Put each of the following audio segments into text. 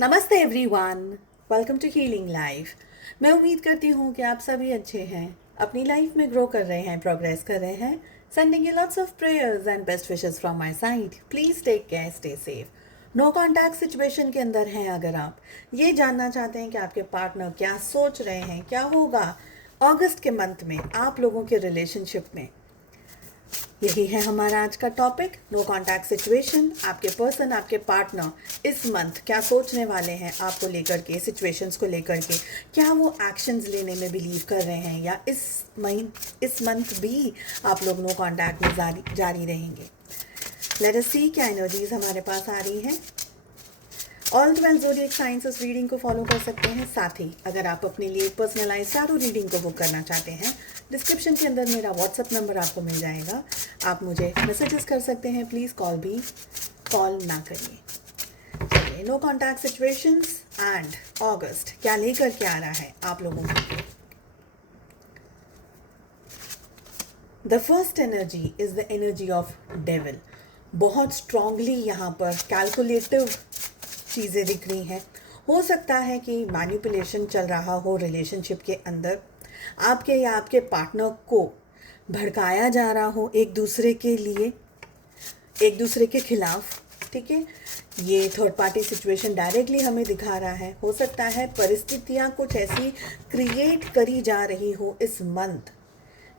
नमस्ते everyone, welcome to healing life. मैं उम्मीद करती हूँ कि आप सभी अच्छे हैं, अपनी लाइफ में ग्रो कर रहे हैं, प्रोग्रेस कर रहे हैं। Sending you lots of prayers and best wishes from my side. Please take care, stay safe. No contact situation के अंदर हैं अगर आप ये जानना चाहते हैं कि आपके पार्टनर क्या सोच रहे हैं, क्या होगा अगस्त के मंथ में आप लोगों के रिलेशनशिप में, यही है हमारा आज का टॉपिक। No contact situation. आपके पर्सन, आपके पार्टनर इस मंथ क्या सोचने वाले हैं आपको लेकर के, सिचुएशंस को लेकर के। क्या वो एक्शंस लेने में बिलीव कर रहे हैं या इस मंथ भी आप लोग नो कॉन्टैक्ट में जारी रहेंगे। लेट अस सी क्या एनर्जीज हमारे पास आ रही हैं। ऑल 12 ज़ोडिएक साइंस इस रीडिंग को फॉलो कर सकते हैं। साथ ही अगर आप अपने लिए पर्सनलाइज टैरो रीडिंग को बुक करना चाहते हैं, डिस्क्रिप्शन के अंदर मेरा व्हाट्सअप नंबर आपको मिल जाएगा। आप मुझे मैसेजेस कर सकते हैं। प्लीज़ कॉल ना करिए। चलिए, no contact situations and August क्या लेकर के आ रहा है आप लोगों को। The first energy is the energy of devil. बहुत स्ट्रांगली यहाँ पर कैलकुलेटिव चीज़ें दिख रही हैं। हो सकता है कि मैनिपुलेशन चल रहा हो रिलेशनशिप के अंदर, आपके या आपके पार्टनर को भड़काया जा रहा हो एक दूसरे के लिए, एक दूसरे के खिलाफ। ठीक है, ये थर्ड पार्टी सिचुएशन डायरेक्टली हमें दिखा रहा है। हो सकता है परिस्थितियाँ कुछ ऐसी क्रिएट करी जा रही हो इस मंथ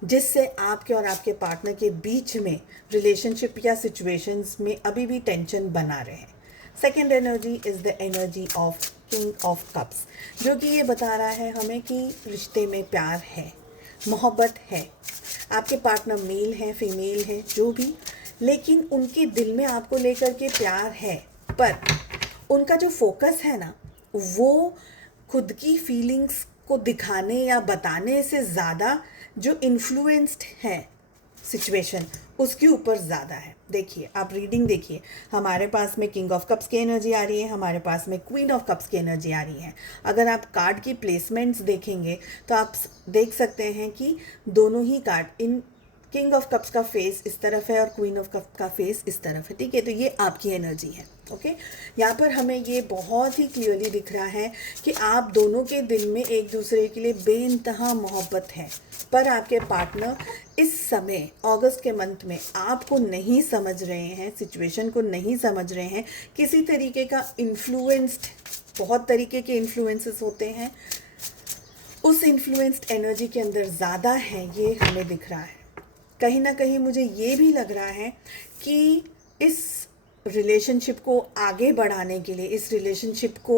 जिससे आपके और आपके पार्टनर के बीच में रिलेशनशिप या सिचुएशंस में अभी भी टेंशन बना रहे हैं। Second energy is the energy of king of cups, जो कि ये बता रहा है हमें कि रिश्ते में प्यार है, मोहब्बत है। आपके पार्टनर मेल हैं, फीमेल हैं, जो भी, लेकिन उनके दिल में आपको लेकर के प्यार है, पर उनका जो फोकस है ना, वो खुद की फीलिंग्स को दिखाने या बताने से ज़्यादा जो इन्फ्लुएंस्ड है सिचुएशन उसके ऊपर ज़्यादा है। देखिए, आप रीडिंग देखिए, हमारे पास में किंग ऑफ कप्स की एनर्जी आ रही है, हमारे पास में क्वीन ऑफ कप्स की एनर्जी आ रही है। अगर आप कार्ड की प्लेसमेंट्स देखेंगे तो आप देख सकते हैं कि दोनों ही कार्ड, इन किंग ऑफ कप्स का फेस इस तरफ है और क्वीन ऑफ कप का फेस इस तरफ है। ठीक है, तो ये आपकी एनर्जी है। ओके, यहाँ पर हमें ये बहुत ही क्लियरली दिख रहा है कि आप दोनों के दिल में एक दूसरे के लिए बेइंतहा मोहब्बत है, पर आपके पार्टनर इस समय अगस्त के मंथ में आपको नहीं समझ रहे हैं, सिचुएशन को नहीं समझ रहे हैं। किसी तरीके का इन्फ्लुएंस्ड, बहुत तरीके के इन्फ्लुएंसेस होते हैं, उस इन्फ्लुएंस्ड एनर्जी के अंदर ज़्यादा है, ये हमें दिख रहा है। कहीं ना कहीं मुझे ये भी लग रहा है कि इस रिलेशनशिप को आगे बढ़ाने के लिए, इस रिलेशनशिप को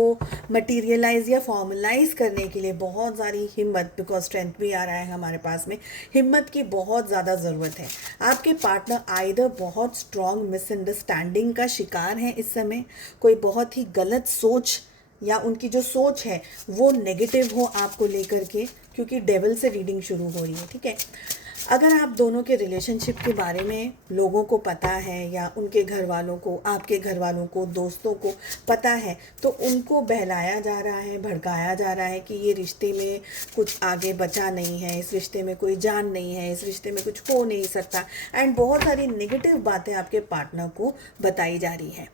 मटीरियलाइज या फॉर्मलाइज करने के लिए बहुत सारी हिम्मत, बिकॉज स्ट्रेंथ भी आ रहा है हमारे पास में, हिम्मत की बहुत ज़्यादा ज़रूरत है। आपके पार्टनर आइदर बहुत स्ट्रॉन्ग मिसअंडरस्टैंडिंग का शिकार है इस समय, कोई बहुत ही गलत सोच या उनकी जो सोच है वो नेगेटिव हो आपको लेकर के, क्योंकि डेविल से रीडिंग शुरू हो रही है। ठीक है, अगर आप दोनों के रिलेशनशिप के बारे में लोगों को पता है या उनके घर वालों को, आपके घर वालों को, दोस्तों को पता है, तो उनको बहलाया जा रहा है, भड़काया जा रहा है कि ये रिश्ते में कुछ आगे बचा नहीं है, इस रिश्ते में कोई जान नहीं है, इस रिश्ते में कुछ हो नहीं सकता, एंड बहुत सारी नेगेटिव बातें आपके पार्टनर को बताई जा रही हैं।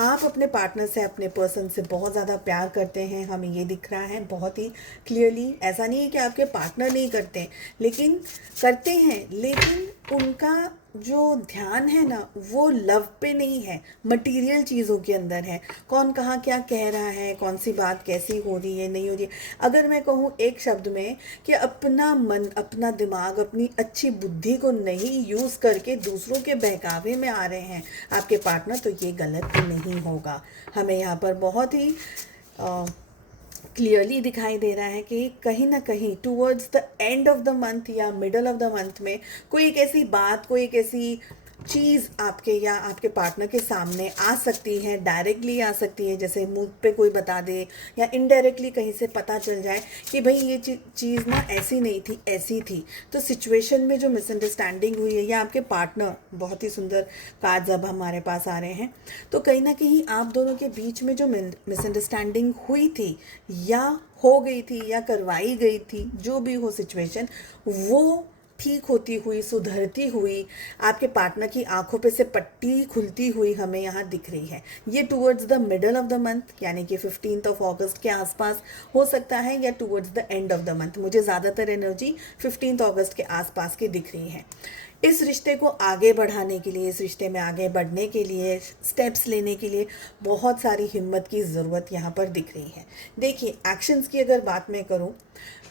आप अपने पार्टनर से, अपने पर्सन से बहुत ज़्यादा प्यार करते हैं, हमें ये दिख रहा है बहुत ही क्लियरली। ऐसा नहीं है कि आपके पार्टनर नहीं करते, लेकिन करते हैं, लेकिन उनका जो ध्यान है ना वो लव पे नहीं है, मटेरियल चीज़ों के अंदर है। कौन कहाँ क्या कह रहा है, कौन सी बात कैसी हो रही है, नहीं हो रही है। अगर मैं कहूँ एक शब्द में कि अपना मन, अपना दिमाग, अपनी अच्छी बुद्धि को नहीं यूज़ करके दूसरों के बहकावे में आ रहे हैं आपके पार्टनर, तो ये गलत नहीं होगा। हमें यहाँ पर बहुत ही क्लियरली दिखाई दे रहा है कि कहीं ना कहीं towards the end of the month या मिडल ऑफ द मंथ में कोई एक ऐसी बात, कोई एक ऐसी चीज़ आपके या आपके पार्टनर के सामने आ सकती है, डायरेक्टली आ सकती है, जैसे मुंह पे कोई बता दे, या इनडायरेक्टली कहीं से पता चल जाए कि भाई ये चीज़ ना ऐसी नहीं थी, ऐसी थी। तो सिचुएशन में जो मिसअंडरस्टैंडिंग हुई है, या आपके पार्टनर, बहुत ही सुंदर कार्ड्स अब हमारे पास आ रहे हैं, तो कहीं ना कहीं आप दोनों के बीच में जो मिसअंडरस्टैंडिंग हुई थी या हो गई थी या करवाई गई थी, जो भी हो सिचुएशन, वो ठीक होती हुई, सुधरती हुई, आपके पार्टनर की आंखों पे से पट्टी खुलती हुई हमें यहाँ दिख रही है। ये towards the middle of the month, यानी कि 15 अगस्त के आसपास हो सकता है, या towards the end of the month. मुझे ज़्यादातर एनर्जी 15 अगस्त के आसपास की दिख रही है। इस रिश्ते को आगे बढ़ाने के लिए, इस रिश्ते में आगे बढ़ने के लिए, स्टेप्स लेने के लिए बहुत सारी हिम्मत की ज़रूरत यहाँ पर दिख रही है। देखिए, एक्शंस की अगर बात मैं करूँ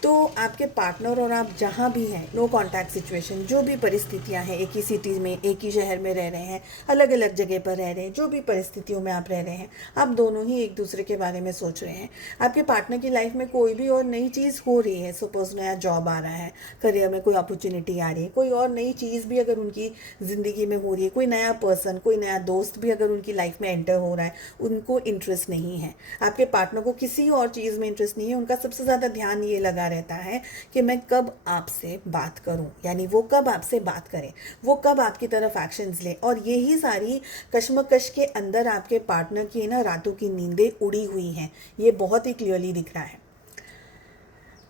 तो आपके पार्टनर और आप जहाँ भी हैं, नो कांटेक्ट सिचुएशन, जो भी परिस्थितियाँ हैं, एक ही सिटी में, एक ही शहर में रह रहे हैं, अलग अलग जगह पर रह रहे हैं, जो भी परिस्थितियों में आप रह रहे हैं, आप दोनों ही एक दूसरे के बारे में सोच रहे हैं। आपके पार्टनर की लाइफ में कोई भी और नई चीज़ हो रही है, सपोज नया जॉब आ रहा है, करियर में कोई अपॉर्चुनिटी आ रही है, कोई और नई चीज़ भी अगर उनकी ज़िंदगी में हो रही है, कोई नया पर्सन, कोई नया दोस्त भी अगर उनकी लाइफ में एंटर हो रहा है, उनको इंटरेस्ट नहीं है। आपके पार्टनर को किसी और चीज़ में इंटरेस्ट नहीं है। उनका सबसे ज़्यादा ध्यान ये लगा रहता है कि मैं कब आपसे बात करूं, यानी वो कब आपसे बात करें, वो कब आपकी तरफ एक्शंस लें। और यही सारी कश्मकश के अंदर आपके पार्टनर की ना रातों की नींदें उड़ी हुई हैं। ये बहुत ही क्लियरली दिख रहा है।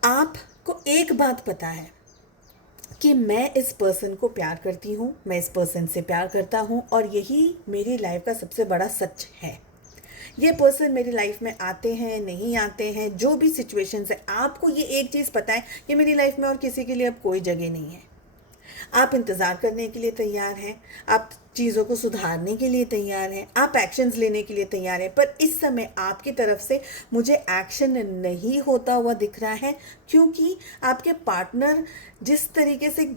आपको एक बात पता है कि मैं इस पर्सन को प्यार करती हूँ, मैं इस पर्सन से प्यार करता हूँ, और यही मेरी लाइफ का सबसे बड़ा सच है। ये पर्सन मेरी लाइफ में आते हैं, नहीं आते हैं, जो भी सिचुएशंस है, आपको ये एक चीज़ पता है कि मेरी लाइफ में और किसी के लिए अब कोई जगह नहीं है। आप इंतज़ार करने के लिए तैयार हैं, आप चीज़ों को सुधारने के लिए तैयार हैं, आप एक्शंस लेने के लिए तैयार हैं, पर इस समय आपकी तरफ से मुझे एक्शन नहीं होता हुआ दिख रहा है, क्योंकि आपके पार्टनर जिस तरीके से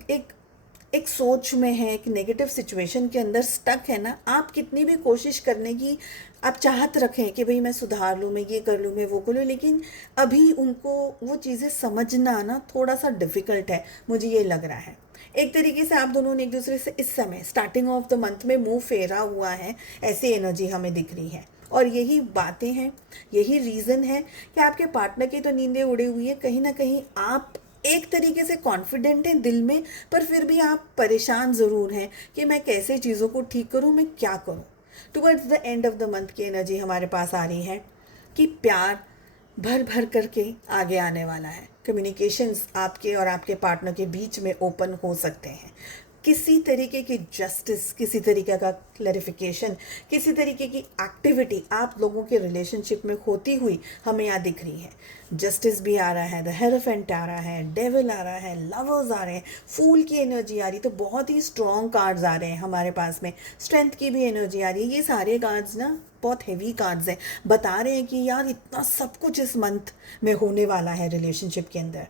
एक सोच में है, एक नेगेटिव सिचुएशन के अंदर स्टक है ना, आप कितनी भी कोशिश करने की आप चाहत रखें कि भाई मैं सुधार लूँ, मैं ये कर लूँ, मैं वो कर लूँ, लेकिन अभी उनको वो चीज़ें समझना ना थोड़ा सा डिफ़िकल्ट है, मुझे ये लग रहा है। एक तरीके से आप दोनों ने एक दूसरे से इस समय स्टार्टिंग ऑफ द मंथ में मुंह फेरा हुआ है, ऐसी एनर्जी हमें दिख रही है। और यही बातें हैं, यही रीज़न है कि आपके पार्टनर की तो नींदें उड़ी हुई है। कहीं ना कहीं आप एक तरीके से कॉन्फिडेंट हैं दिल में, पर फिर भी आप परेशान ज़रूर हैं कि मैं कैसे चीज़ों को ठीक करूं, मैं क्या करूं। Towards the end of the month की एनर्जी हमारे पास आ रही है कि प्यार भर भर करके आगे आने वाला है। कम्युनिकेशंस आपके और आपके पार्टनर के बीच में ओपन हो सकते हैं। किसी तरीके की जस्टिस, किसी तरीके का क्लैरिफिकेशन, किसी तरीके की एक्टिविटी आप लोगों के रिलेशनशिप में होती हुई हमें यहाँ दिख रही है। जस्टिस भी आ रहा है, द हेरोफेंट आ रहा है, डेविल आ रहा है, लवर्स आ रहे हैं, फूल की एनर्जी आ रही है। तो बहुत ही स्ट्रॉन्ग कार्ड्स आ रहे हैं हमारे पास में, स्ट्रेंथ की भी एनर्जी आ रही है। ये सारे कार्ड्स ना बहुत हेवी कार्ड्स हैं, बता रहे हैं कि यार इतना सब कुछ इस मंथ में होने वाला है रिलेशनशिप के अंदर।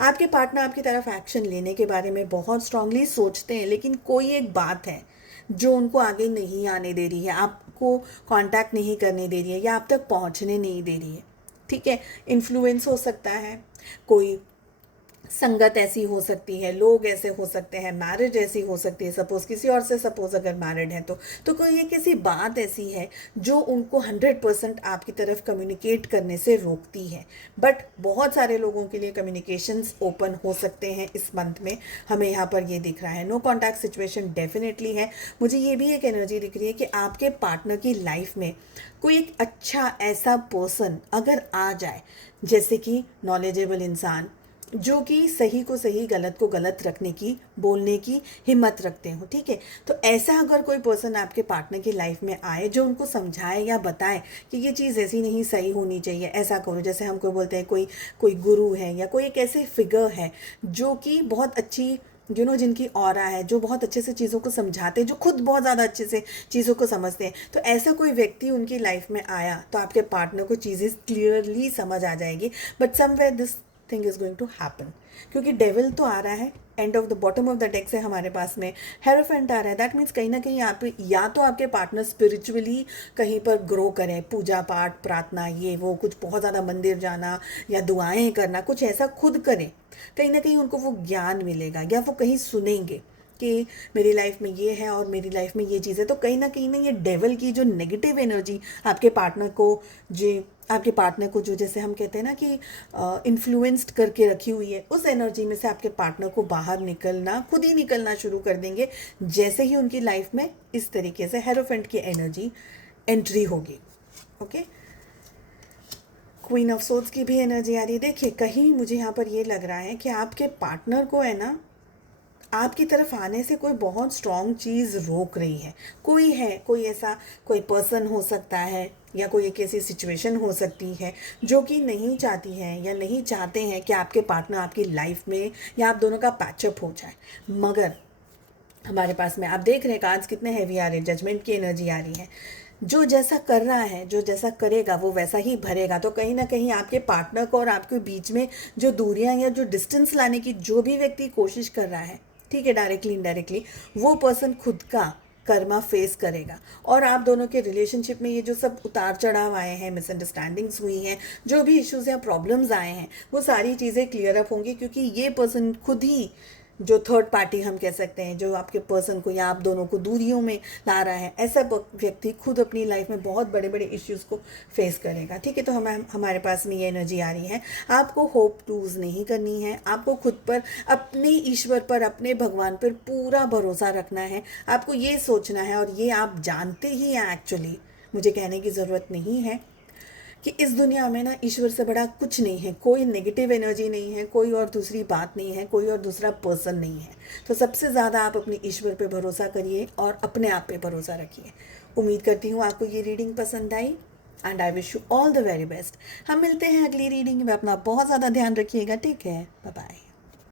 आपके पार्टनर आपकी तरफ एक्शन लेने के बारे में बहुत स्ट्रांगली सोचते हैं, लेकिन कोई एक बात है जो उनको आगे नहीं आने दे रही है, आपको कांटेक्ट नहीं करने दे रही है, या आप तक पहुंचने नहीं दे रही है। ठीक है, इन्फ्लुएंस हो सकता है, कोई संगत ऐसी हो सकती है, लोग ऐसे हो सकते हैं, मैरिज ऐसी हो सकती है, सपोज किसी और से सपोज अगर मैरिड है तो कोई एक ऐसी बात ऐसी है जो उनको 100% आपकी तरफ कम्युनिकेट करने से रोकती है। बट बहुत सारे लोगों के लिए कम्युनिकेशंस ओपन हो सकते हैं इस मंथ में, हमें यहाँ पर ये दिख रहा है। नो कॉन्टैक्ट सिचुएशन डेफिनेटली है। मुझे ये भी एक एनर्जी दिख रही है कि आपके पार्टनर की लाइफ में कोई एक अच्छा ऐसा पर्सन अगर आ जाए, जैसे कि नॉलेजेबल इंसान, जो कि सही को सही, गलत को गलत रखने की, बोलने की हिम्मत रखते हो। ठीक है, तो ऐसा अगर कोई पर्सन आपके पार्टनर की लाइफ में आए जो उनको समझाए या बताए कि ये चीज़ ऐसी नहीं, सही होनी चाहिए, ऐसा करो। जैसे हमको बोलते हैं कोई कोई गुरु है या कोई एक ऐसे फिगर है जो कि बहुत अच्छी जिनकी ऑरा है, जो बहुत अच्छे से चीज़ों को समझाते हैं, जो खुद बहुत ज़्यादा अच्छे से चीज़ों को समझते हैं। तो ऐसा कोई व्यक्ति उनकी लाइफ में आया तो आपके पार्टनर को चीज़ें क्लियरली समझ आ जाएगी। But somewhere this thing is going to happen, क्योंकि डेविल तो आ रहा है, end of the bottom of the deck से हमारे पास में हेरोफेंट आ रहा है। दैट मीन्स कहीं ना कहीं आप या तो आपके पार्टनर स्पिरिचुअली कहीं पर ग्रो करें, पूजा पाठ, प्रार्थना, ये वो, कुछ बहुत ज़्यादा मंदिर जाना या दुआएं करना, कुछ ऐसा खुद करें। कहीं ना कहीं उनको वो ज्ञान मिलेगा, या वो कहीं सुनेंगे कि मेरी लाइफ में ये है और मेरी लाइफ में ये चीज़ है। तो कहीं ना ये डेविल की जो नेगेटिव एनर्जी आपके पार्टनर को जो जैसे हम कहते हैं ना कि इन्फ्लुएंस्ड करके रखी हुई है, उस एनर्जी में से आपके पार्टनर को बाहर निकलना, खुद ही निकलना शुरू कर देंगे जैसे ही उनकी लाइफ में इस तरीके से हेरोफेंट की एनर्जी एंट्री होगी। ओके, क्वीन ऑफ सोर्ड्स की भी एनर्जी आ रही है। देखिए, कहीं मुझे यहाँ पर ये लग रहा है कि आपके पार्टनर को है ना आपकी तरफ आने से कोई बहुत स्ट्रॉन्ग चीज़ रोक रही है। कोई है, कोई ऐसा कोई पर्सन हो सकता है या कोई एक ऐसी सिचुएशन हो सकती है जो कि नहीं चाहती है या नहीं चाहते हैं कि आपके पार्टनर आपकी लाइफ में या आप दोनों का पैचअप हो जाए। मगर हमारे पास में आप देख रहे हैं कार्ड्स कितने हैवी आ रहे हैं, जजमेंट की एनर्जी आ रही है। जो जैसा कर रहा है, जो जैसा करेगा वो वैसा ही भरेगा। तो कहीं ना कहीं आपके पार्टनर को और आपके बीच में जो दूरियां या जो डिस्टेंस लाने की जो भी व्यक्ति कोशिश कर रहा है, ठीक है, डायरेक्टली इनडायरेक्टली, वो पर्सन खुद का कर्मा फेस करेगा। और आप दोनों के रिलेशनशिप में ये जो सब उतार चढ़ाव आए हैं, मिसअंडरस्टैंडिंग्स हुई हैं, जो भी इश्यूज या प्रॉब्लम्स आए हैं, वो सारी चीज़ें क्लियर अप होंगी, क्योंकि ये पर्सन खुद ही, जो थर्ड पार्टी हम कह सकते हैं, जो आपके पर्सन को या आप दोनों को दूरियों में ला रहा है, ऐसा व्यक्ति खुद अपनी लाइफ में बहुत बड़े बड़े इश्यूज को फेस करेगा। ठीक है, तो हमारे पास में ये एनर्जी आ रही है। आपको होप लूज़ नहीं करनी है, आपको खुद पर, अपने ईश्वर पर, अपने भगवान पर पूरा भरोसा रखना है। आपको ये सोचना है, और ये आप जानते ही हैं एक्चुअली, मुझे कहने की ज़रूरत नहीं है, कि इस दुनिया में ना ईश्वर से बड़ा कुछ नहीं है। कोई नेगेटिव एनर्जी नहीं है, कोई और दूसरी बात नहीं है, कोई और दूसरा पर्सन नहीं है। तो सबसे ज़्यादा आप अपने ईश्वर पे भरोसा करिए और अपने आप पे भरोसा रखिए। उम्मीद करती हूँ आपको ये रीडिंग पसंद आई, and I wish you all the very best. हम मिलते हैं अगली रीडिंग में। अपना बहुत ज़्यादा ध्यान रखिएगा। Take care, bye bye.